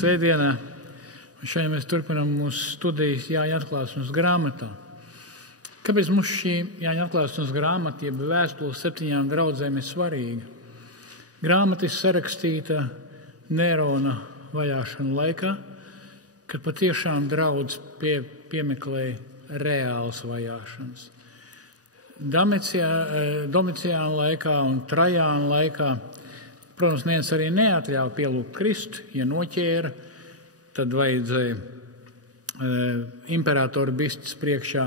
Svētdienā, un šodien mēs turpinām mūsu studijas Jāņa atklāsmes grāmatā. Kāpēc mums šī Jāņa atklāsmes grāmata, jeb vēstule 7 draudzēm ir svarīga? Grāmata ir sarakstīta Nerona vajāšanu laikā, kad patiešām draudz piemeklēja reāls vajāšanas. Domiciāna laikā un Trajāna laikā, protams, neviens arī neatļāva pielūgt Kristu. Ja noķēra, tad vajadzēja imperatora bistes priekšā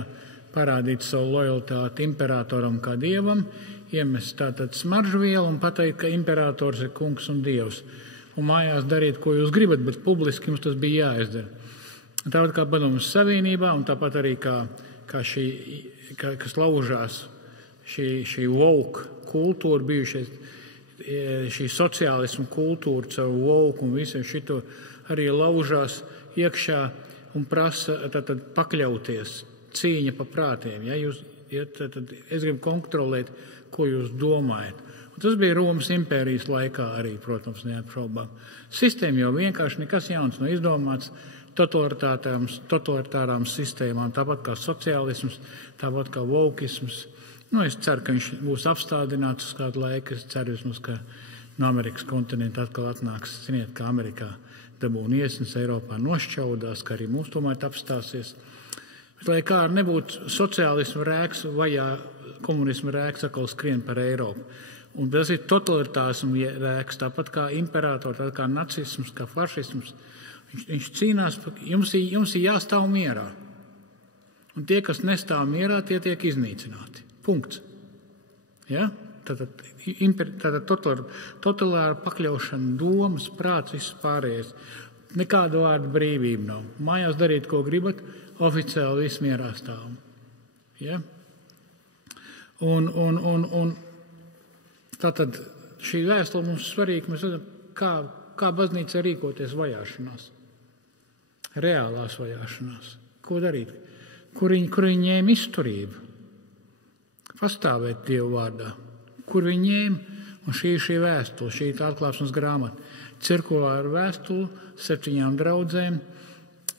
parādīt savu lojalitāti imperatoram kā dievam, iemest tātad smaržvielu un pateikt, ka imperators ir kungs un dievs. Un mājās darīt, ko jūs gribat, bet publiski jums tas bija jāizdara. Tāpat kā Padomju Savienībā un tāpat arī kas laužās šī woke kultūra bijušies, šī sociālismu kultūra caur woke un visiem šito arī laužās iekšā un prasa tātad pakļauties, cīņa pa prātiem. Tad es gribu kontrolēt, ko jūs domājat. Un tas bija Romas impērijas laikā arī, protams, neapšaubām. Sistēma jau vienkārši nekas jauns nav izdomāts totalitārām sistēmām, tāpat kā sociālisms, tāpat kā wokeisms. Es ceru, ka viņš būs apstādināts uz kādu laiku. Es ceru, ka no Amerikas kontinenta atkal atnāks. Ziniet, ka Amerikā dabūna iesnas, Eiropā nošķaudās, ka arī mums tomēr apstāsies. Bet, lai kā ar nebūtu sociālismu rēks, vajā komunismu rēks atkal skrien par Eiropu. Un tas ir totalitārismu rēks, tāpat kā imperatori, tāpat kā nacisms, kā fašisms. Viņš cīnās, jums ir jāstāv mierā. Un tie, kas nestāv mierā, tie tiek iznīcināti. Punkts. Ja? Tātad totalitāra pakļaušana, domas, prāts, viss pārējais. Nekāda vārda brīvība nav. Mājās darīt, ko gribat, oficiāli viss mierā stāv. Ja? Un tātad šī vēstule mums svarīga, mēs redzam, kā baznīca rīkoties vajāšanās. Reālās vajāšanās. Ko darīt? Kur viņi ņēma izturību? Pastāvēt Dievu vārdā. Kur viņi ņēma? Un šī vēstule, šī atklāsmes grāmata. Cirkulāra vēstule 7 draudzēm,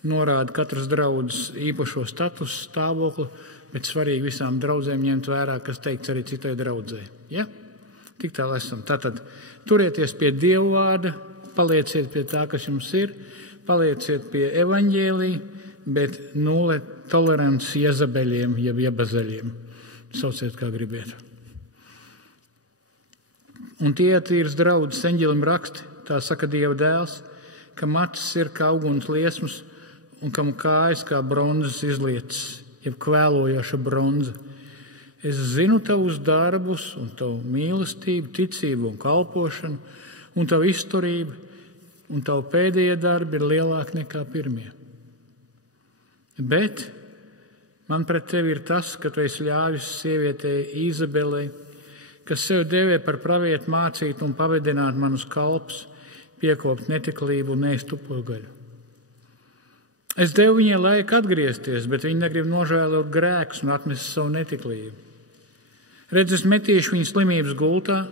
norāda katras draudzes īpašo statusu, stāvokli, bet svarīgi visām draudzēm ņemt vērā, kas teikts arī citai draudzē. Ja? Tik tālu esam. Tātad turieties pie Dievu vārda, palieciet pie tā, kas jums ir, palieciet pie evaņģēlija, bet nulle tolerants jezabeļiem, jeb jebazeļiem. Sauciet, kā gribiet. Un tie tīras draudzes eņģelim raksti, tā saka Dieva dēls, ka macis ir kā uguns liesmas un kam kājas kā bronzas izlietas, jeb kvēlojoša bronza. Es zinu tavus darbus un tavu mīlestību, ticību un kalpošanu un tavu izturību, un tavu pēdējie darbi ir lielāki nekā pirmie. Bet man pret tevi ir tas, ka tu esi ļāvis sievietei Izabelei, kas sev devē par pravietu mācīt un pavedināt manus kalpus, piekopt netiklību un ēst upurgaļu. Es devu viņai laiku atgriezties, bet viņa negrib nožēlot grēkus un atmest savu netiklību. Redz, es metīšu viņas slimības gultā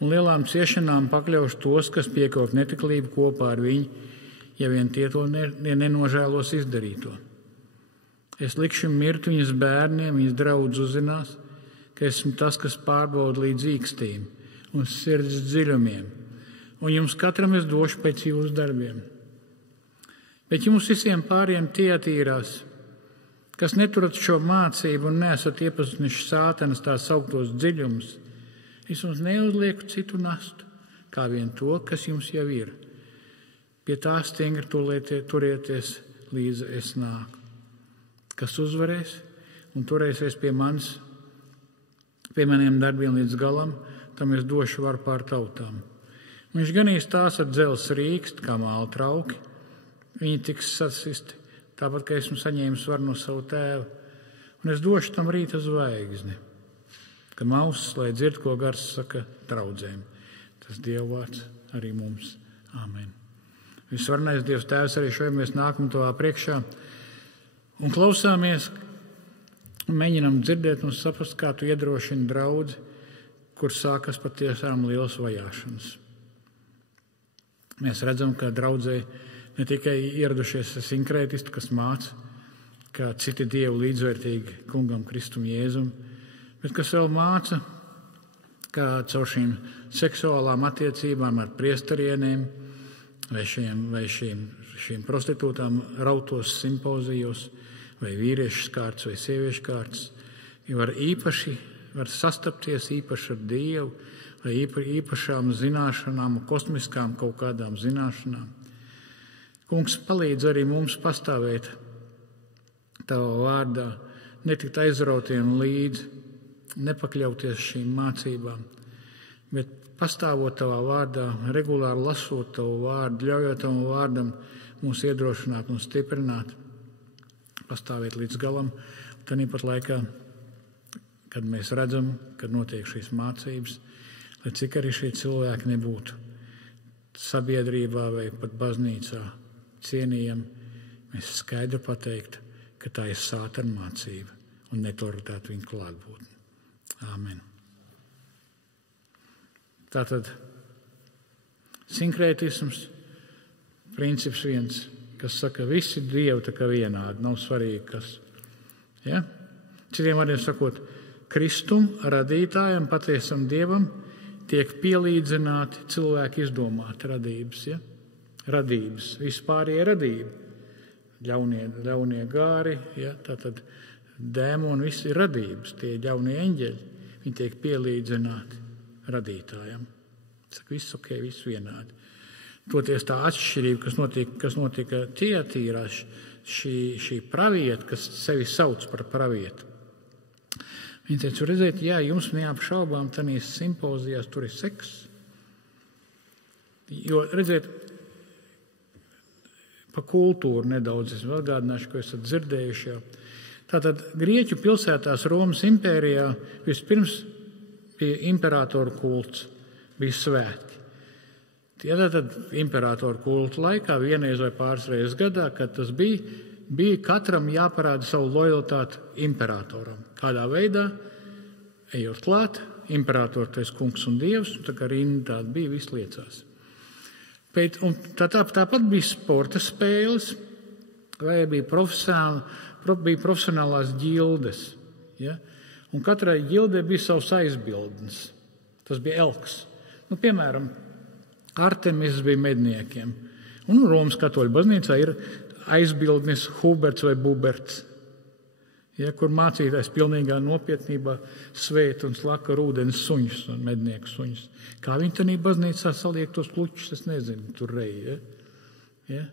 un lielām ciešanām pakļaušu tos, kas piekop netiklību kopā ar viņu, ja vien tie to nenožēlos izdarīto. Es likšu mirt viņas bērniem, viņas draudz uzzinās, ka esmu tas, kas pārbauda līdz īkstīm un sirds dziļumiem, un jums katram es došu pēc jūsu darbiem. Bet jums visiem pāriem tie attīrās, kas neturat šo mācību un neesat iepazinuši sātanas tā sauktos dziļumus, es jums neuzlieku citu nastu, kā vien to, kas jums jau ir. Pie tā stingri turieties, līdz es nāku. Kas uzvarēs un turēsies pie maniem darbiem līdz galam, tam es došu varu pār tautām. Viņš ganīs tās ar dzelzs rīkst, kā māla trauki. Viņi tiks sasisti, tāpat, ka esmu saņēmis varu no savu tēvu. Un es došu tam rīta zvaigzni, ka mauss, lai dzird, ko gars saka draudzēm. Tas Dieva vārds arī mums. Āmen. Visvarenais Dievs Tēvs, arī šodien mēs nākam tavā priekšā un klausāmies, un mēģinam dzirdēt un saprast, kā tu iedrošini draudzi, kur sākas patiešām liels vajāšanas. Mēs redzam, ka draudzē ne tikai ieradušies sinkrētisti, kas māca, kā citi dievu līdzvērtīgi kungam Kristum Jēzum, bet kas vēl māca, kā caur šīm seksuālām attiecībām ar priestarieniem vai šīm prostitūtām rautos simpozijos, vai vīriešu skārts vai sieviešu kārts, var sastapties īpaši ar Dievu, vai īpašām zināšanām, kosmiskām kaut kādām zināšanām. Kungs, palīdz arī mums pastāvēt tavā vārdā, netikt aizrautiem līdzi, nepakļauties šīm mācībām, bet pastāvot tavā vārdā, regulāri lasot tavu vārdu, ļaujot tavu vārdam mūs iedrošināt un stiprināt, pastāvēt līdz galam, un tāpat laikā, kad mēs redzam, kad notiek šīs mācības, lai cik arī šie cilvēki nebūtu sabiedrībā vai pat baznīcā cienījami, mēs skaidri pateikt, ka tā ir sātana mācība un netolerētu viņu klātbūtni. Āmen. Tātad sinkrētisms, princips viens, kas saka, visi dievi tā kā vienādi, nav svarīgi kas. Ja? Citiem vārdiem sakot, Kristum, radītājam, patiesam dievam, tiek pielīdzināti cilvēki izdomāti radības. Ja? Radības, vispārējie radība. Ļaunie gāri, ja? Tātad dēmoni, visi ir radības, tie ļaunie eņģeļi, viņi tiek pielīdzināti radītājam. Saka, viss ok, viss vienādi. Toties tā atšķirība, kas notika Tiatīrā, šī pravieta, kas sevi sauc par pravietu. Viņi teica, redzēt, jā, jums neapšaubām tanīs simpozijās tur ir seks. Jo, redzēt, pa kultūru nedaudz es vēl gādināšu, ko esat dzirdējuši jau. Tātad Grieķu pilsētās Romas impērijā vispirms bija imperatoru kults, bija svētki. Ja tātad imperatoru kultu laikā vienreiz vai pāris reizes gadā, kad tas bija katram jāparāda savu lojalitāti imperatoram. Kādā veidā, ejot klāt, imperatoru tais kungs un dievs, tā kā rinda tāda bija, viss liecās. Tāpat bija sporta spēles, vai bija profesionālās ģildes. Ja? Un katrai ģildē bija savs aizbildnis. Tas bija elks. Piemēram, Artemis bija medniekiem. Un Romas katoļu baznīcā ir aizbildnis Huberts vai Buberts, ja, kur mācītājs pilnīgā nopietnībā svēt un slaka ar ūdeni suņus un mednieku suņus. Kā viņi tanī baznīcā saliek tos klučus, es nezinu, tur reji. Ja?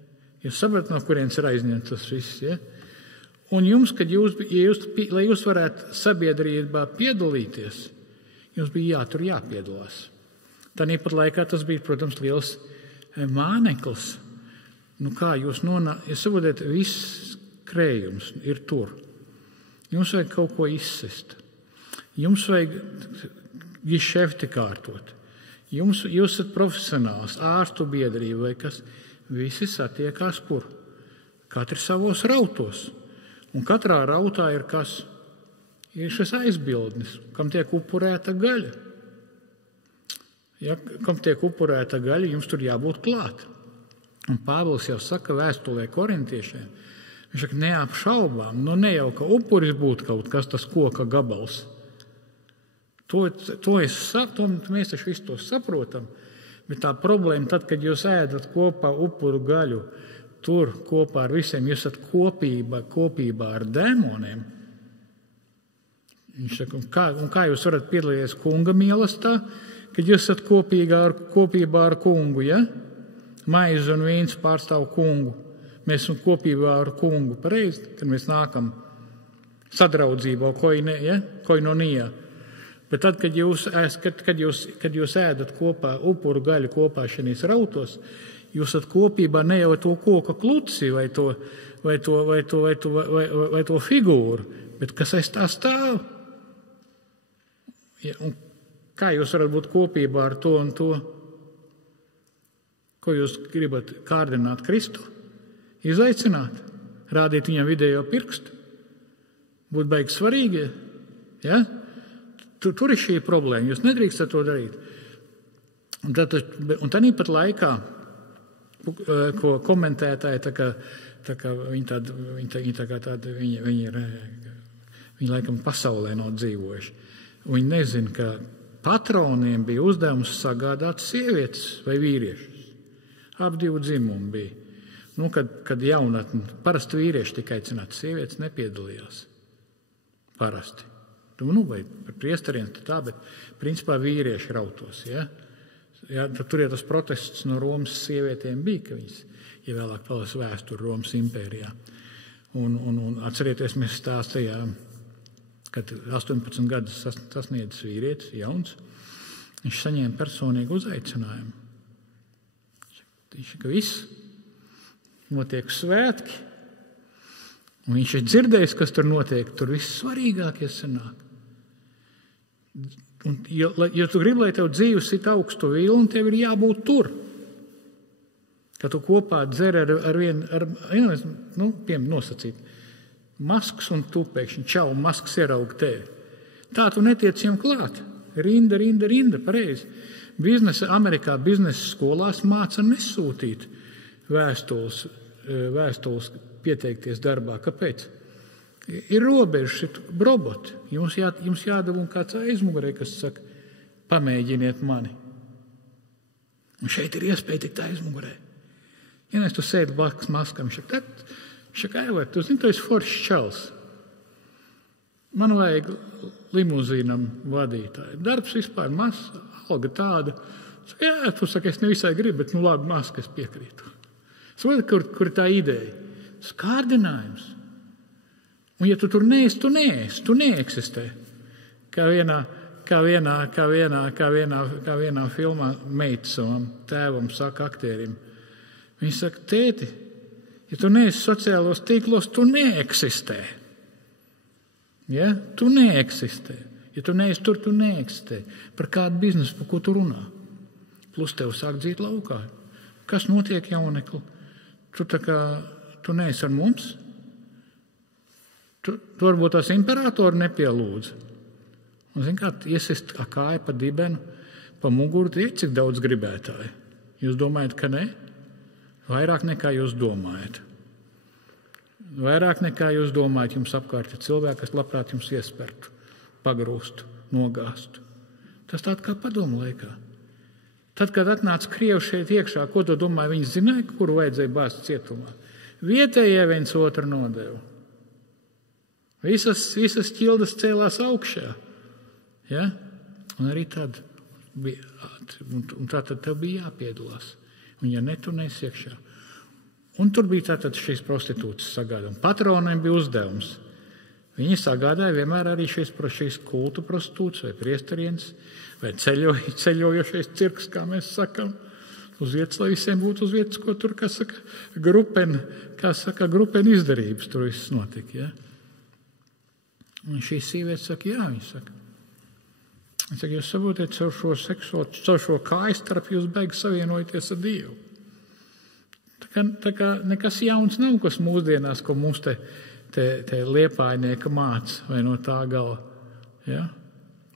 Jūs saprotat, no kurienes ir aizņemts tas viss. Ja? Un jums, lai jūs varētu sabiedrībā piedalīties, jums bija tur jāpiedalās. Tāpat laikā tas bija, protams, liels māneklis. Kā jūs ja saprotat, viss krējums ir tur. Jums vajag kaut ko izsist. Jums vajag gišefti kārtot. Jūs esat profesionāls, ārstu biedrība vai kas. Visi satiekās kur? Katri savos rautos. Un katrā rautā ir kas? Ir šis aizbildnis, kam tiek upurēta gaļa. Ja, kam tiek upurēta gaļa, jums tur jābūt klāt. Un Pāvils jau saka vēstulē korintiešiem, viņš saka, neapšaubām, ne jau, ka upuris būtu kaut kas, tas koka gabals. Mēs taču visu to saprotam, bet tā problēma tad, kad jūs ēdat kopā upuru gaļu, tur kopā ar visiem, jūs esat kopībā ar dēmoniem. Viņš saka, un kā jūs varat piedalīties kunga mīlestībā, kad jūs esat kopībā ar kungu, ja? Maize un vīns pārstāv kungu. Mēs esam kopībā ar kungu, pareizi, kad mēs nākam sadraudzībā, koinonijā. Bet tad, kad jūs ēdat kopā upuru gaļu kopā šīs rautos, jūs esat kopībā ne jau to koka kluci vai to figūru, bet kas aiz tā stāv. Ja, un kā jūs varat būt kopībā ar to un to? Ko jūs gribat kārdināt Kristu? Izaicināt? Rādīt viņam vidējo pirkstu? Būt baigi svarīgie? Ja? Tur ir šī problēma. Jūs nedrīkstat to darīt. Un tad pat laikā, ko komentētāji, viņi laikam pasaulē nav dzīvojuši. Viņi nezina, ka patroniem bija uzdevums sagādāt sievietes vai vīriešus. Ap divu dzimumu bija. Kad jaunatni, parasti vīrieši tika aicināti, sievietes nepiedalījās. Parasti. Vai par priestariem tā, bet principā vīrieši rautos. Ja? Tur ir tas protests no Romas sievietēm bija, ka viņas, ja vēlāk palasa vēsturi Romas impērijā. Un atcerieties, mēs stāstījām, kad 18 gadus sasniedzis vīrietis, jauns, viņš saņēma personīgu uzaicinājumu. Viņš ka viss notiek svētki, un viņš ir dzirdējis, kas tur notiek, tur viss svarīgākie sanāk. Un, ja tu gribi, lai tev dzīve sit augstu vilni, tev ir jābūt tur. Kad tu kopā dzer nosacīt, maskas un tu pēkšņi čau, maskas ieraug tevi. Tā tu netiec viņam klāt. Rinda, pareizi. Amerikā biznesa skolās māca nesūtīt vēstules pieteikties darbā. Kāpēc? Ir robežas, ir roboti. Jums jādabū kāds aizmugurē, kas saka, pamēģiniet mani. Un šeit ir iespēja tikt aizmugurē. Ja tu sēdi blakus maskam, viņš saka, Aivar, tu zini, tu esi foršs čals. Man vajag limuzīnam vadītāju. Darbs vispār maz, alga tāda. Saka, jā, tu saki, es nevisai gribu, bet labi, maska, es piekrītu. Saproti, kur tā ideja? Kārdinājums. Un ja tu tur neesi, tu neeksistē. Kā vienā filmā meita savam tēvam saka aktierim. Viņa saka, tēti, ja tu neesi sociālos tīklos, tu neeksistē. Ja? Tu neeksistē. Ja tu neesi tur, tu neeksistē. Par kādu biznesu, par ko tu runā. Plus tev sāk dzīt laukā. Kas notiek, jaunekli? Tu neesi ar mums? Tu varbūt tās imperatori nepielūdza. Un, zin kā, iesist kāju pa dibenu, pa muguru, ir cik daudz gribētāji. Jūs domājat, ka ne? Vairāk nekā jūs domājat. Vairāk nekā jūs domājat, jums apkārt ir cilvēki, kas labprāt jums iespertu, pagrūstu, nogāstu. Tas tād kā padomu laikā. Tad, kad atnāca Krievi šeit iekšā, ko tu domāji, viņi zināja, kuru vajadzēja bāzt cietumā. Vietējie viens otru nodeva. Visas ķildas cēlās augšā. Ja? Un arī tad tev bija jāpiedalās. Un ja ne, tu nesi iekšā. Un tur bija tātad šīs prostitūtas sagādājums. Patroniem bija uzdevums. Viņi sagādāja vienmēr arī šīs kultu prostitūtas vai priestarienes vai ceļojošais cirks, kā mēs sakam. Uz vietas, lai visiem būtu uz vietas, ko tur, grupen izdarības tur viss notika. Ja? Un šī sīviete saka, jā, viņa saka. Viņa saka, jūs saprotiet, caur šo kāju starp jūs beig savienojaties ar Dievu. Tā kā nekas jauns nav, kas mūsdienās, ko mums te liepājnieka māca vai no tā gala, ja?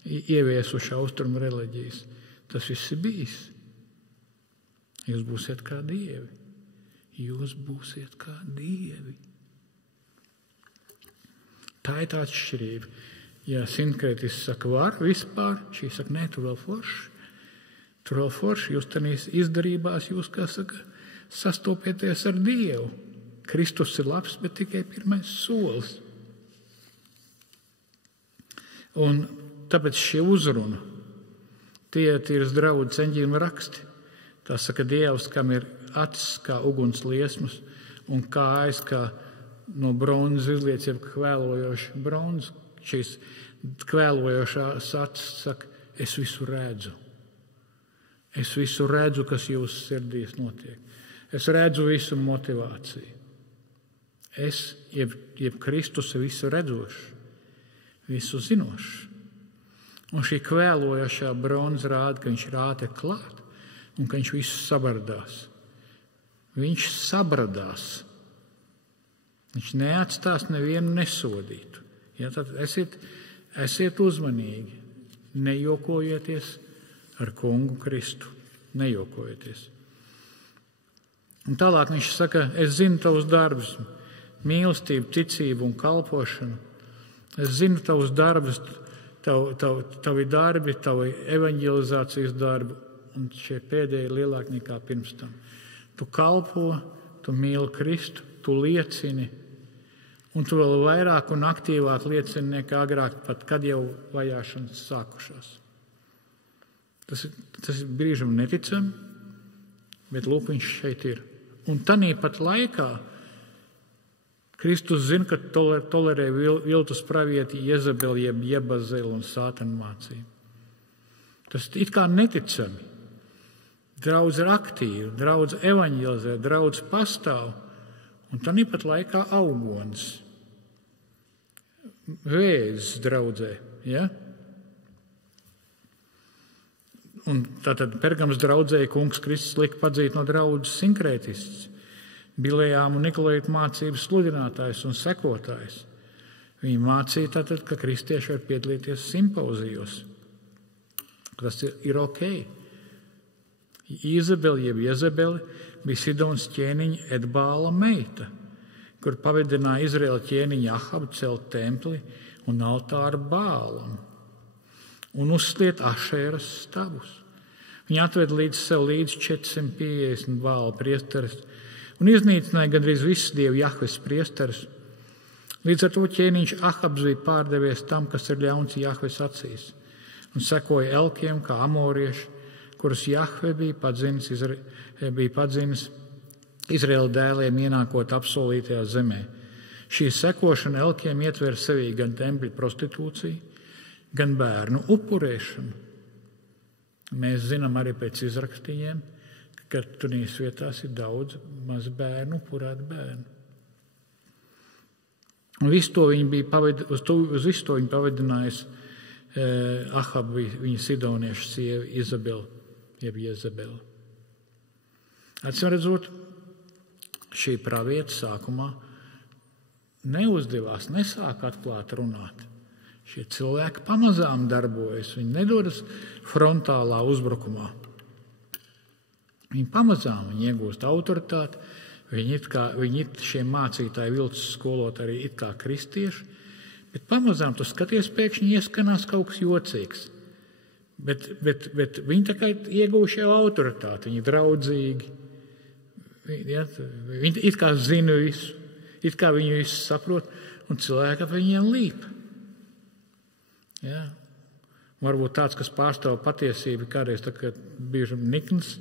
Ieviesuši austrumu reliģijas. Tas viss ir bijis. Jūs būsiet kā dievi. Jūs būsiet kā dievi. Tā ir tā atšķirība. Ja sinkrētists saka, var vispār, šī saka, nē, tur vēl forši. Tur vēl forši, jūs tenīs izdarībās, jūs, kā saka, sastopieties ar Dievu. Kristus ir labs, bet tikai pirmais solis. Un tāpēc šie uzruna, tie ir draudz eņģeļu raksti. Tā saka, Dievs, kam ir acis kā uguns liesmas un kājas kā no bronzas izliec, jau kvēlojoši bronzas, šīs kvēlojošās acis saka, es visu redzu. Es visu redzu, kas jūsu sirdīs notiek. Es redzu visu motivāciju. Es, jeb Kristus, ir visu redzošs, visu zinošs. Un šī kvēlojošā bronza rāda, ka viņš rāda klāt un ka viņš visu sabardās. Viņš sabradās. Viņš neatstās nevienu nesodītu. Ja, tad esiet uzmanīgi. Nejokojieties ar kungu Kristu. Nejokojieties. Un tālāk viņš saka, es zinu tavus darbus, mīlestību, ticību un kalpošanu. Es zinu tavus darbus, tavi darbi, tavi evaņģelizācijas darbi, un šie pēdējie lielāki nekā pirms tam. Tu kalpo, tu mīli Kristu, tu liecini, un tu vēl vairāk un aktīvāk liecini nekā agrāk, pat kad jau vajāšanas sākušās. Tas ir brīžam neticami, bet lūk, viņš šeit ir. Un tanī pat laikā Kristus zina, ka tolerē viltus pravieti Jezabeli, jeb Jebazeli un Sātana mācību. Tas it kā neticami. Draudz ir aktīvi, draudz evaņģelizē, draudz pastāv, un tanī pat laikā augonis. Vēzis draudzē, ja? Un tātad Pergams draudzēja kungs Kristus lika padzīt no draudzes sinkrētists, Bilejām un Nikolaitu mācības sludinātājs un sekotājs. Viņi mācīja tātad, ka kristieši var piedalīties simpozijos. Tas ir ok. Īzabeli, jeb Jezebeli, bija Sidonas ķēniņa Edbāla meita, kur pavedināja Izraēla ķēniņa Ahabu celt templi un altāru Bālam un uzsliet Ašēras stabus. Viņa atveda līdz 450 Bāla priesteres un iznīcināja gandrīz visus dievu Jahves priesteres. Līdz ar to ķēniņš Ahabs bija pārdevies tam, kas ir ļauns Jahves acīs, un sekoja elkiem kā amorieši, kurus Jahve bija padzinis Izraēla dēliem ienākot apsolītajā zemē. Šī sekošana elkiem ietver sevī gan tempļa prostitūciju, gan bērnu upurēšanu. Mēs zinām arī pēc izrakstījiem, ka tunīs vietās ir daudz maz bērnu, upurēt bērnu. Un visu to viņi bija uz visu to viņi pavadinājusi Ahab, viņa sidoniešu sieva Izabela, jeb Jezebela. Acīm redzot, šī pravieta sākumā neuzdevās, nesāka atklāt runāt. Šie cilvēki pamazām darbojas, viņi nedodas frontālā uzbrukumā. Viņi pamazām iegūst autoritāti, viņi šie mācītāji, viltus skolot arī it kā kristieši, bet pamazām tu skaties, pēkšņi ieskanās kaut kas jocīgs. Bet viņi tā kā iegūši jau autoritāti, viņi draudzīgi, ja, viņi it kā zina visu, it kā viņi visu saprot, un cilvēki ap viņiem līp. Ja. Varbūt tāds, kas pārstāv patiesību, kādreiz tā kā bieži nikns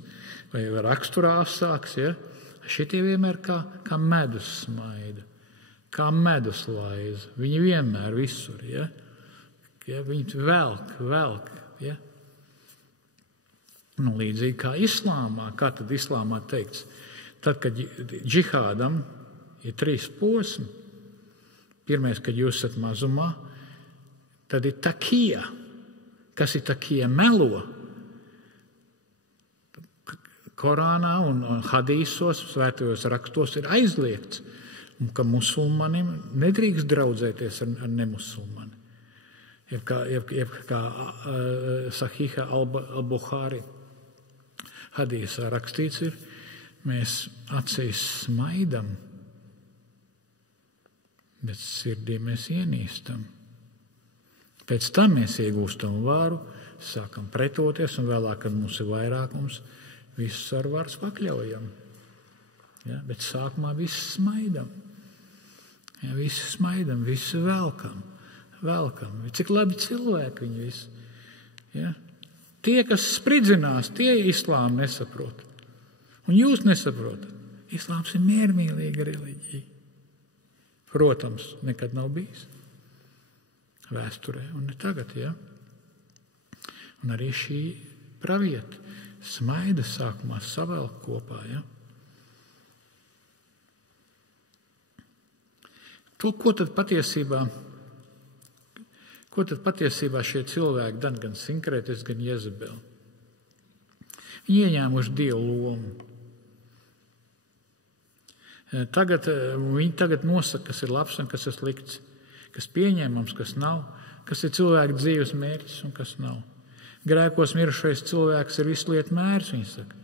vai raksturā sāks, ja. Šitie vienmēr kā medus smaida, kā medus laiza. Viņi vienmēr visur, ja. Ja, viņi velk, ja. Nu, līdzīgi kā islāmā, kā tad islāmā teikts, tad, kad džihādam ir 3 posmi, pirmais, kad jūs esat mazumā, tad ir takija. Kas ir takija? Melo. Korānā un hadīsos, svētajos rakstos ir aizliegts, un ka musulmanim nedrīkst draudzēties ar nemusulmani. Jeb kā Sahīha al-Buhāri hadīsā rakstīts ir, mēs acīs smaidam, bet sirdī mēs ienīstam. Pēc tam mēs iegūstam varu, sākam pretoties, un vēlāk, kad mums ir vairākums, visus ar varas pakļaujam. Ja, bet sākumā viss smaidam. Ja, visi smaidam, visi velkam. Cik labi cilvēki viņi visi. Ja? Tie, kas spridzinās, tie islāmu nesaprot. Un jūs nesaprotat. Islāms ir miermīlīga reliģija. Protams, nekad nav bijis vēsturē, un ne tagad, ja? Un arī šī pravieta smaida sākumā savelk kopā, ja? To, ko tad patiesībā šie cilvēki dan, gan Sinkrētis, gan Jezebeli? Viņi ieņēmuši Dievu lomu. Viņi tagad nosaka, kas ir labs un kas ir slikts, kas pieņemams, kas nav, kas ir cilvēka dzīves mērķis un kas nav. Grēkos mirušais cilvēks ir visu lietu mērs, viņi saka.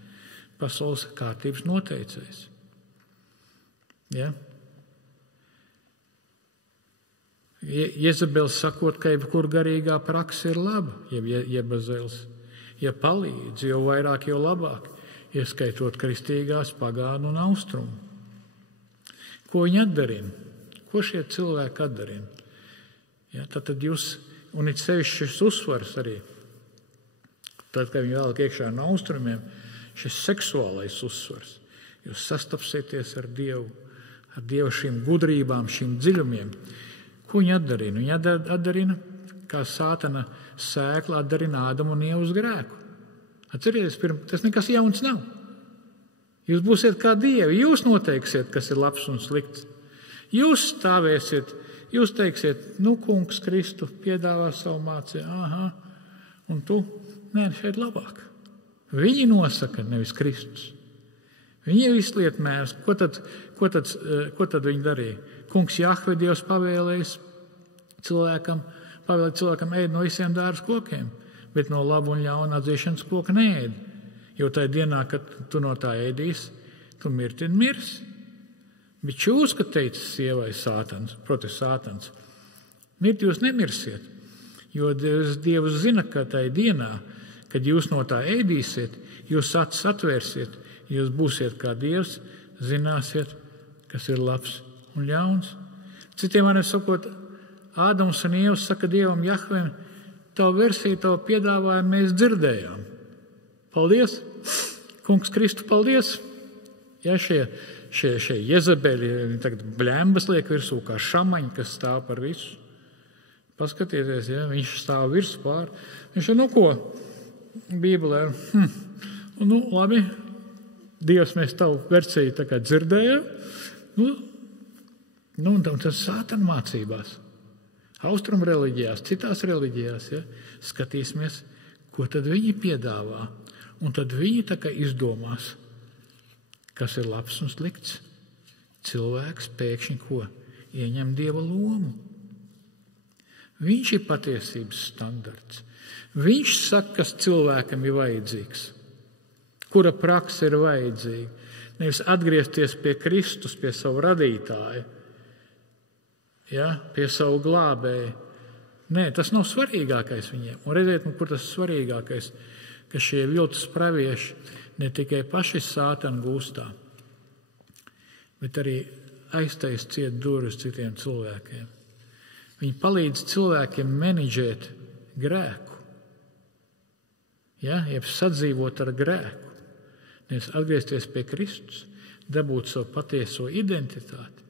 Pasaules kārtības noteicējs. Ja? Jezebels sakot, ka jebkur garīgā praksa ir laba, Jebazels. Ja palīdz, jo vairāk, jo labāk, ieskaitot kristīgās, pagānu un austrumu. Ko viņi atdarina? Ko šie cilvēki atdarina? Ja, tad jūs, un it sevišķi šis uzsvars arī, tad, kad viņi vēlāk iekšā no austrumiem, šis seksuālais uzsvars, jūs sastapsieties ar Dievu šīm gudrībām, šīm dziļumiem. Ko viņi atdarina? Viņi atdarina, kā sātana sēkla atdarina Ādamu un Ievu uz grēku. Atcerieties, tas nekas jauns nav. Jūs būsiet kā dievi, jūs noteiksiet, kas ir labs un slikts. Jūs stāvēsiet, jūs teiksiet, kungs Kristu piedāvā savu mācību, un tu, šeit labāk. Viņi nosaka, nevis Kristus. Viņi ir visu lietu mērs. Ko tad viņi darīja? Kungs Jahve Dievs pavēlējis cilvēkam ēd no visiem dārza kokiem, bet no laba un ļauna atzīšanas koka neēd. Jo tajā dienā, kad tu no tā ēdīsi, tu mirti un mirs. Bet jūs, kad teica sievai sātans, proti sātans, mirti jūs nemirsiet, jo Dievs zina, ka tajā dienā, kad jūs no tā ēdīsiet, jūs acis atvērsiet, jūs būsiet kā Dievs, zināsiet, kas ir labs un ļauns. Citiem vārdiem sakot, Ādams un Ieva saka Dievam Jahvem, tavu versiju, tavu piedāvājumu mēs dzirdējām. Paldies, kungs Kristu, paldies. Ja šie Jezebeļi, viņi tagad bļembas liek virsū kā šamaņi, kas stāv par visu. Paskatieties, ja, viņš stāv virsū pār. Viņš ir, ko, Bībelē, labi, Dievs, mēs tavu versiju tā kā dzirdējām. Un tas sātana mācībās, austrumu reliģijās, citās reliģijās, ja, skatīsimies, ko tad viņi piedāvā. Un tad viņi tā kā izdomās, kas ir labs un slikts. Cilvēks pēkšņi ko? Ieņem Dieva lomu. Viņš ir patiesības standarts. Viņš saka, kas cilvēkam ir vajadzīgs. Kura praksa ir vajadzīga. Nevis atgriezties pie Kristus, pie savu radītāja, ja, pie savu glābēju. Nē, tas nav svarīgākais viņiem. Un redziet, kur tas svarīgākais, ka šie viltus pravieši ne tikai paši sātanu gūstā, bet arī aiztais ciet durvis citiem cilvēkiem. Viņi palīdz cilvēkiem menedžēt grēku, ja, jeb sadzīvot ar grēku, nevis atgriezties pie Kristus, dabūt savu patieso identitāti,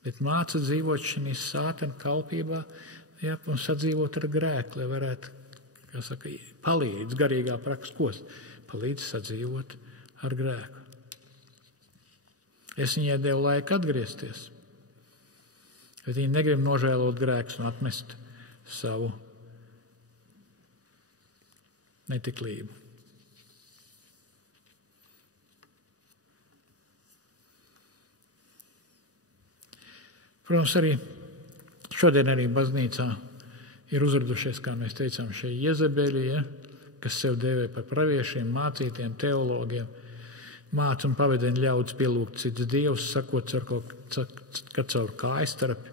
bet māca dzīvot šī sātana kalpībā, ja, un sadzīvot ar grēku, lai varētu, palīdz garīgā praksa, palīdz sadzīvot ar grēku. Es viņai devu laiku atgriezties, bet viņi negrib nožēlot grēkus un atmest savu netiklību. Protams, arī šodien arī baznīcā ir uzradušies, kā mēs teicām, šie Jezebeļi, ja, kas sev dēvē par praviešiem, mācītiem, teologiem, māca un pavedina ļaudis pielūgt cits dievus, sakot, ka caur kājstarpi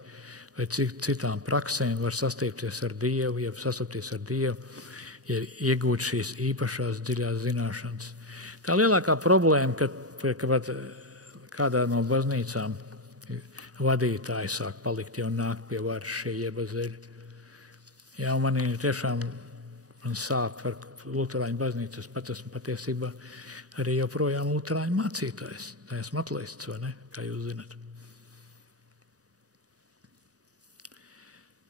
vai citām praksēm var sastapties ar Dievu, ja iegūt šīs īpašās dziļās zināšanas. Tā lielākā problēma, kad kādā no baznīcām vadītāji sāk palikt jau nāk pie varas šie Jebazeļi. Jā, man tiešām sāp par luterāņu baznīcu. Es pat esmu patiesībā arī joprojām luterāņu mācītājs. Tā esmu atlaists, vai ne? Kā jūs zinat.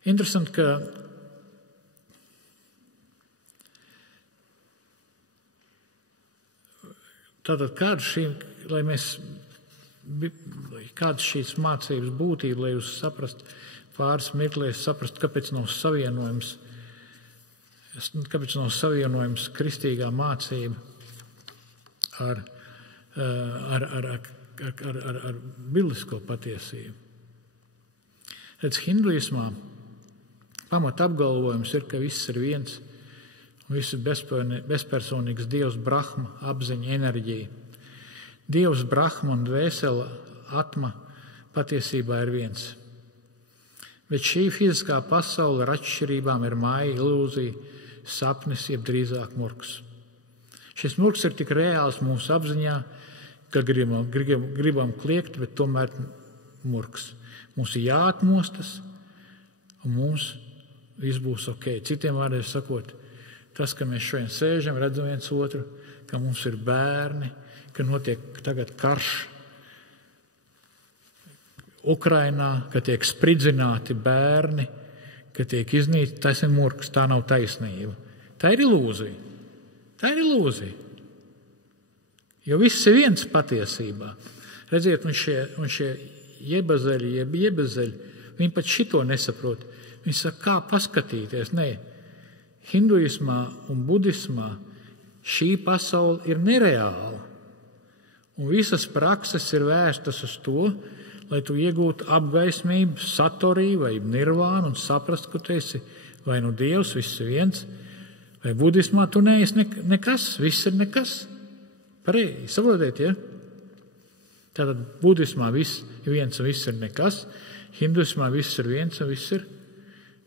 Interesanti, ka tātad kāda šīs mācības būtība, lai jūs saprast pāris mirklēs, saprast, kāpēc nav savienojums kristīgā mācība ar ar biblisko patiesību. Redz, hinduismā pamat apgalvojums ir, ka viss ir viens, un viss ir bezpersonīgs Dievs Brahma, apziņa, enerģija. Dievs Brahma un dvēsele atma patiesībā ir viens. Bet šī fiziskā pasaule ar atšķirībām ir māja, ilūzija, sapnis, jeb drīzāk murgs. Šis murgs ir tik reāls mūsu apziņā, ka gribam kliegt, bet tomēr murgs. Mums ir jāatmostas, un mums viss būs ok. Citiem vārdiem sakot, tas, ka mēs šodien sēžam, redzam viens otru, ka mums ir bērni, ka notiek tagad karš Ukrainā, ka tiek spridzināti bērni, ka tiek iznīcināti, tas ir murgs, tā nav taisnība. Tā ir ilūzija. Tā ir ilūzija. Jo viss ir viens patiesībā. Redziet, un šie jebezeļi, viņi pat šito nesaprot. Viņi saka, kā paskatīties? Nē, hinduismā un budismā šī pasaule ir nereāla. Un visas prakses ir vērstas uz to, lai tu iegūtu apgaismību, satoriju vai nirvānu un saprast, ka tu esi vai nu Dievs, viss ir viens, vai budismā tu neesi nekas, viss ir nekas. Pareizi, saprotiet, ja? Tātad budismā viss ir viens un viss ir nekas, hinduismā viss ir viens un viss ir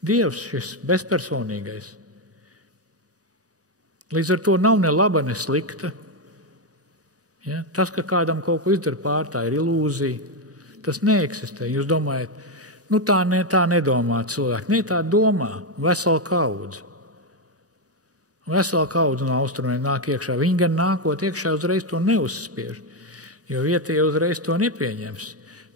Dievs, šis bezpersonīgais. Līdz ar to nav ne laba, ne slikta. Ja? Tas, ka kādam kaut ko izdara pār, tā ir ilūzija. Tas neeksistē. Jūs domājat, tā nedomā cilvēki. Ne, tā domā vesela kaudze. Vesela kaudze no austrumiem nāk iekšā. Viņi gan nākot iekšā uzreiz to neuzspiež, jo vietējie uzreiz to nepieņems.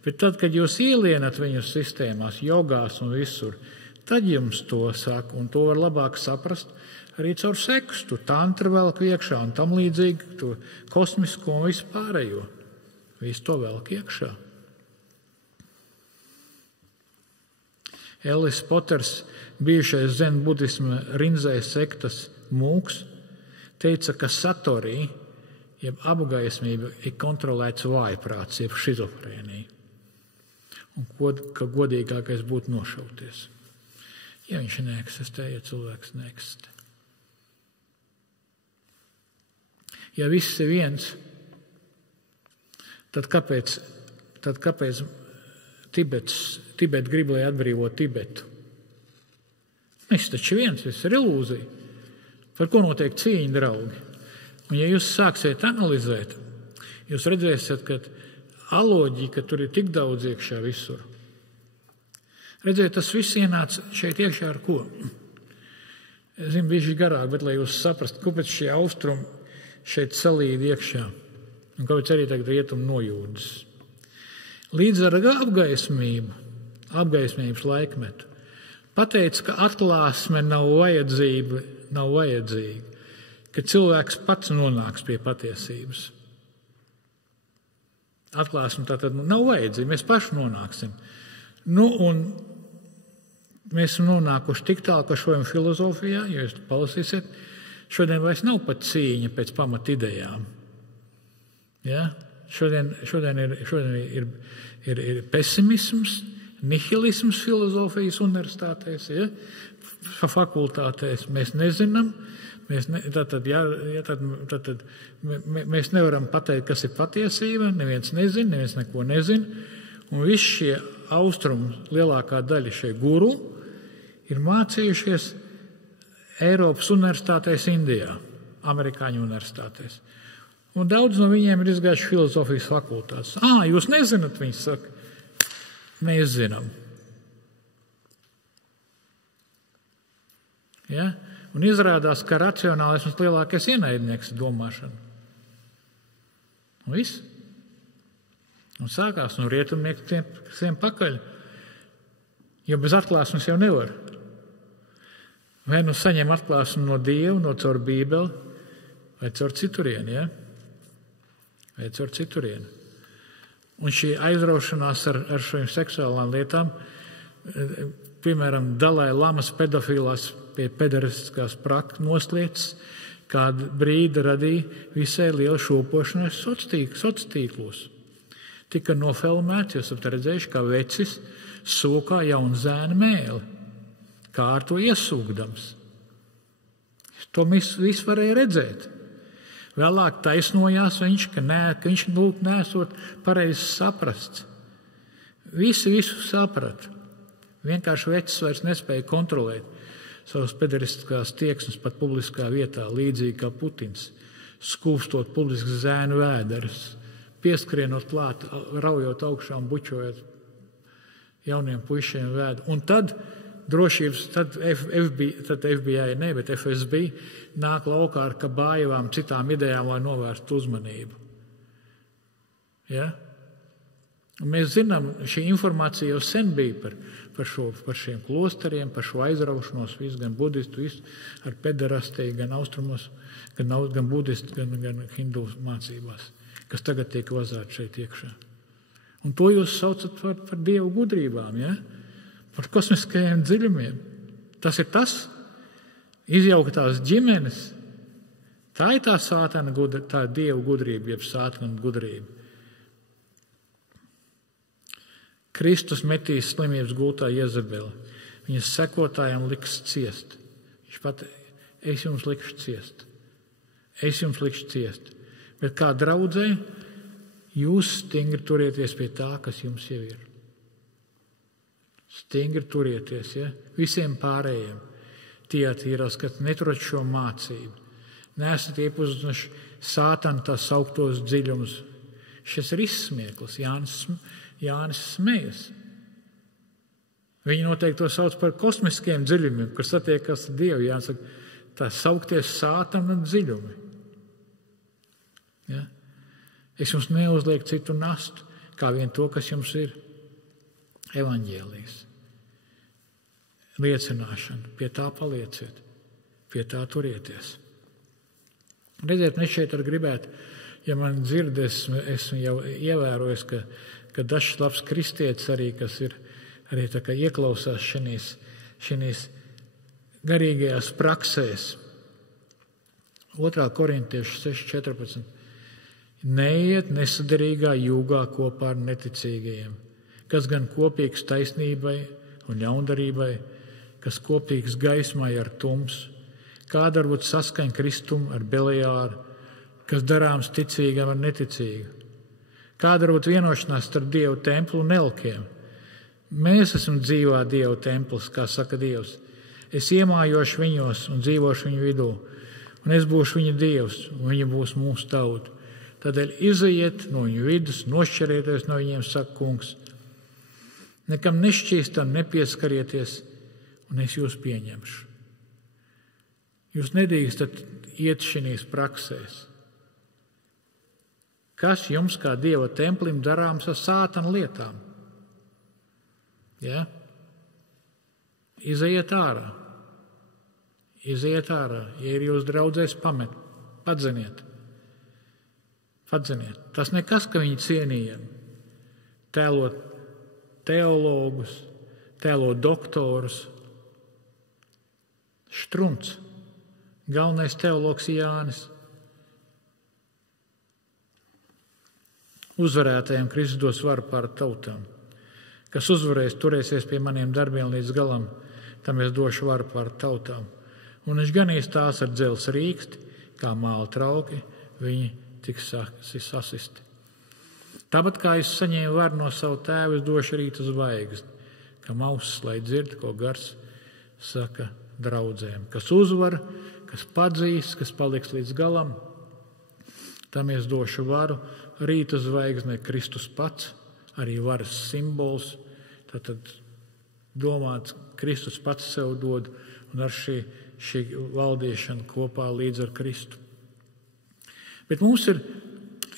Bet tad, kad jūs ielienat viņus sistēmās, jogās un visur, tad jums to saka, un to var labāk saprast arī caur sekstu, tantra velk iekšā un tam līdzīgi, to kosmisko un visu pārējo. Visu to velk iekšā. Ellis Poters, bijušais zen budisma rinzai sektas mūks, teica, ka satorī, jeb apgaismība, ir kontrolēts vājprāts, jeb šizofrēnija. Un ka godīgākais būtu nošauties. Ja viņš neeksistē, ja cilvēks neeksistē. Ja viss ir viens, tad kāpēc Tibeta grib, lai atbrīvo Tibetu? Viss taču viens, viss ir ilūzija. Par ko notiek cīņa, draugi? Un ja jūs sāksiet analizēt, jūs redzēsiet, ka aloģika tur ir tik daudz iekšā visur. Redziet, tas viss ienāca šeit iekšā ar ko? Es zinu, bišķi garāk, bet lai jūs saprastu, kāpēc šie austrumi šeit salīd iekšā. Un kāpēc arī tagad rietumi nojūdas. Līdz ar apgaismības laikmetu pateica, ka atklāsme nav vajadzīga, ka cilvēks pats nonāks pie patiesības. Atklāsme tātad nav vajadzīga, mēs paši nonāksim. Un mēs esam nonākuši tik tālu, ka šodien filozofijā, ja jūs palasīsiet, šodien vairs nav pat cīņa pēc pamat idejām. Ja? Šodien ir pesimisms, nihilisms filozofijas universitātēs, ja? Fakultātēs. Mēs nezinām, mēs nevaram pateikt, kas ir patiesība, neviens nezina, neviens neko nezina. Un visi šie austrumu lielākā daļa šie guru ir mācījušies Eiropas universitātēs Indijā, amerikāņu universitātēs. Un daudz no viņiem ir izgājuši filozofijas fakultātes. Jūs nezināt, viņi saka. Mēs zinām. Ja? Un izrādās, ka racionālisms lielākais ienaidnieks ir domāšana. Un viss. Un sākās, un rietumniekiem pakaļ. Jo bez atklāsmes jau nevar. Vai nu saņem atklāsmi no Dieva, no caur Bībeli, vai caur citurieni, ja? Vai caur citurieni. Un šī aizraušanās ar šīm seksuālām lietām, piemēram, Dalai Lamas pedofilās pie pederistiskās noslietas, kādu brīdi radīja visai lielu šūpošanos sociālos tīklos. tika nofilmēts, jūs esat redzējuši, kā vecis sūkā jaunu zēnu mēli, kā ar to iesūkdams. To visu varēja redzēt. Vēlāk taisnojās viņš, ka viņš nesot pareizi saprasts. Visi visu saprata. Vienkārši vecis vairs nespēja kontrolēt savas pederistiskās tieksmes pat publiskā vietā, līdzīgi kā Putins, skūpstot publiski zēnu vēderus, pieskrienot klāt, raujot augšā un bučojot jauniem puišiem vēdu. Un tad drošības, tad FBI, bet FSB nāk laukā ar kabājivām citām idejām, lai novērstu uzmanību. Ja? Un mēs zinām, šī informācija jau sen bija par šiem klosteriem, par šo aizraušanos, visu, gan budistu, visu ar pederastiju, gan austrumos, gan budistu, gan hindu mācībās, kas tagad tiek vazāti šeit iekšā. Un to jūs saucat par dievu gudrībām, ja? Par kosmiskajiem dziļumiem. Tas ir tas, izjauktās ģimenes. Tā ir tā sātana gudrība, tā ir dievu gudrība, jeb sātana gudrība. Kristus metīs slimības gultā Jezebeli. Viņas sekotājiem liks ciest. Viņš pat, es jums likšu ciest. Es jums likšu ciest. Bet kā draudzē, jūs stingri turieties pie tā, kas jums jau ir. Stingri turieties, ja? Visiem pārējiem. Tiatīros, ka neturat šo mācību. Neesat iepazinuši sātana tā sauktos dziļumus. Šis ir izsmieklis. Jānis smejas. Viņi noteikti to sauc par kosmiskiem dziļumiem, kas satiekas ar Dievu. Jāsaka, tā saukties sātana dziļumi. Ja? Es jums neuzlieku citu nastu, kā vien to, kas jums ir. Evaņģēlijs. Liecināšana. Pie tā palieciet. Pie tā turieties. Redziet, mēs šeit arī gribētu, ja man dzird, esmu jau ievērojis, ka dažs labs kristietis arī, kas ir arī tā kā ieklausās šinīs garīgajās praksēs. 2. Korintiešu 6.14. Neiet nesaderīgā jūgā kopā ar neticīgajiem, kas gan kopīgs taisnībai un ļaundarībai, kas kopīgs gaismai ar tums, kāda varbūt saskaņa Kristumu ar Beliāru, kas darāms ticīgam ar neticīgu. Kāda varbūt vienošanās starp Dievu templu un elkiem. Mēs esam dzīvā Dievu templis, kā saka Dievs. Es iemājošu viņos un dzīvošu viņu vidū, un es būšu viņa Dievs, un viņa būs mūsu tauta. Tādēļ izejiet no viņu vidus, nošķirieties no viņiem, saka Kungs. Nekam nešķīstam nepieskarieties, un es jūs pieņemšu. Jūs nedrīkstat iet šinīs praksēs. Kas jums kā Dieva templim darāms ar sātana lietām? Ja? Izejiet ārā. Izejiet ārā. Ja ir jūs draudzēs, padzeniet. Tas nekas, ka viņi cienījami. Tēlot teologus, tēlot doktorus. Štrunts. Galvenais teologs Jānis. Uzvarētajiem Kristus dos varu pār tautām. Kas uzvarēs, turēsies pie maniem darbiem līdz galam, tam es došu varu pār tautām. Un viņš ganīs tās ar dzelzs rīksti, kā māla trauki, viņi tiks sasisti. Tāpat kā es saņēmu varu no savu tēvu, es došu rīta zvaigzni, kā mauss, lai dzird, ko gars saka draudzēm. Kas uzvar, kas padzīs, kas paliks līdz galam, tam es došu varu. Rīta zvaigzne Kristus pats, arī varas simbols. Tātad domāts, Kristus pats sev dod un ar šī valdīšana kopā līdz ar Kristu. Bet mums ir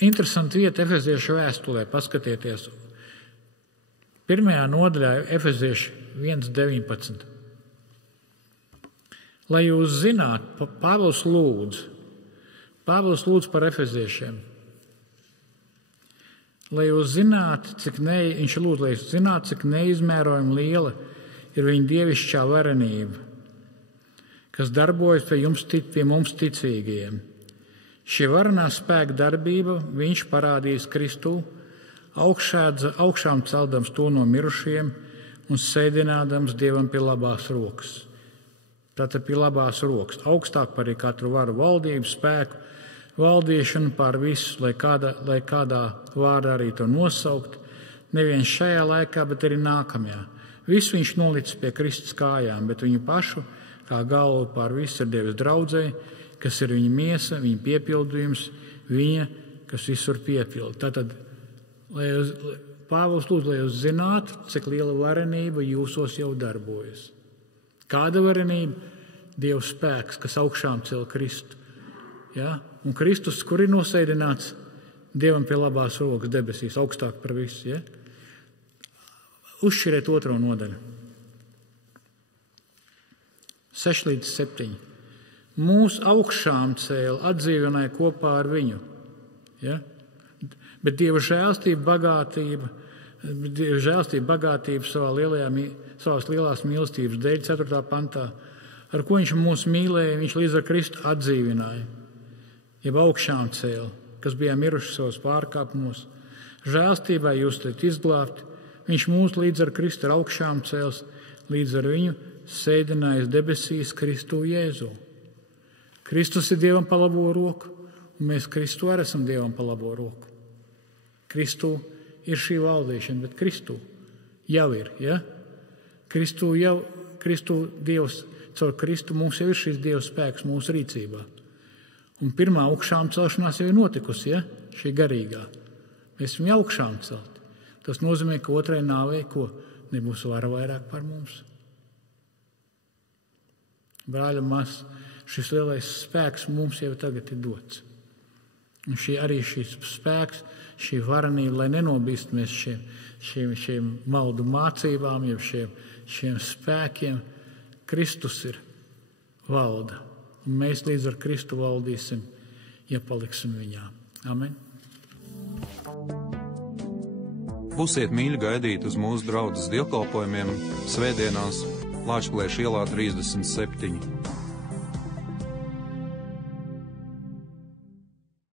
interesanti vieta Efeziešu vēstulē, paskatieties. 1. nodaļā Efeziešu 1.19. Lai jūs zināt, Pāvils lūdz par efeziešiem. Lai jūs zinātu, cik neizmērojami liela ir viņa dievišķā varenība, kas darbojas pie mums ticīgajiem. Šī varenā spēka darbība viņš parādīs Kristū augšām celdams to no mirušiem un sēdinādams Dievam pie labās rokas. Tātad pie labās rokas, augstāk par katru varu, valdību, spēku, valdīšanu pār visu, lai kādā vārdā arī to nosaukt, nevien šajā laikā, bet arī nākamajā. Visu viņš nolicis pie Kristus kājām, bet viņu pašu kā galvu pār visu ir devis draudzei, kas ir viņa miesa, viņa piepildījums, viņa, kas visur piepilda. Tātad, Pāvils lūdz, lai jūs zinātu, cik liela varenība jūsos jau darbojas. Kāda varenība? Dieva spēks, kas augšām cel Kristu. Ja? Un Kristus, kur ir nosēdināts Dievam pie labās rokas debesīs, augstāk par visu. Ja? Uzšķiriet 2. nodaļu. 6 līdz 7. Mūs augšām cēla, atdzīvināja kopā ar viņu. Ja? Bet Dieva žēlstība bagātība savās lielās mīlestības dēļ, 4. pantā, ar ko viņš mūs mīlēja, viņš līdz ar Kristu atdzīvināja, jeb augšām cēla, kas bija miruši savos pārkāpumos. Žēlstībā jūs tiek izglābti, viņš mūs līdz ar Kristu ir augšām cēls, līdz ar viņu sēdinājis debesīs Kristu Jēzu. Kristus ir Dievam pa labo roku, un mēs Kristu arī esam Dievam pa labo roku. Kristu ir šī valdīšana, bet Kristu jau ir, ja? Kristu Dievs, caur Kristu mums jau ir šis Dieva spēks mūsu rīcībā. Un pirmā augšām celšanās jau ir notikusi, ja? Šī garīgā. Mēs esam jau augšām celti. Tas nozīmē, ka otrai nāvei, ko nebūs vara vairāk par mums. Brāļa mās, šis lielais spēks mums jau tagad ir dots. Un šis spēks, šī varenība, lai nenobīstamies šiem maldu mācībām, jau šiem spēkiem, Kristus ir valda. Un mēs līdz ar Kristu valdīsim, ja paliksim viņā. Amen. Būsiet mīļi gaidīt uz mūsu draudzes dievkalpojumiem svētdienās Lāčplēša ielā 37.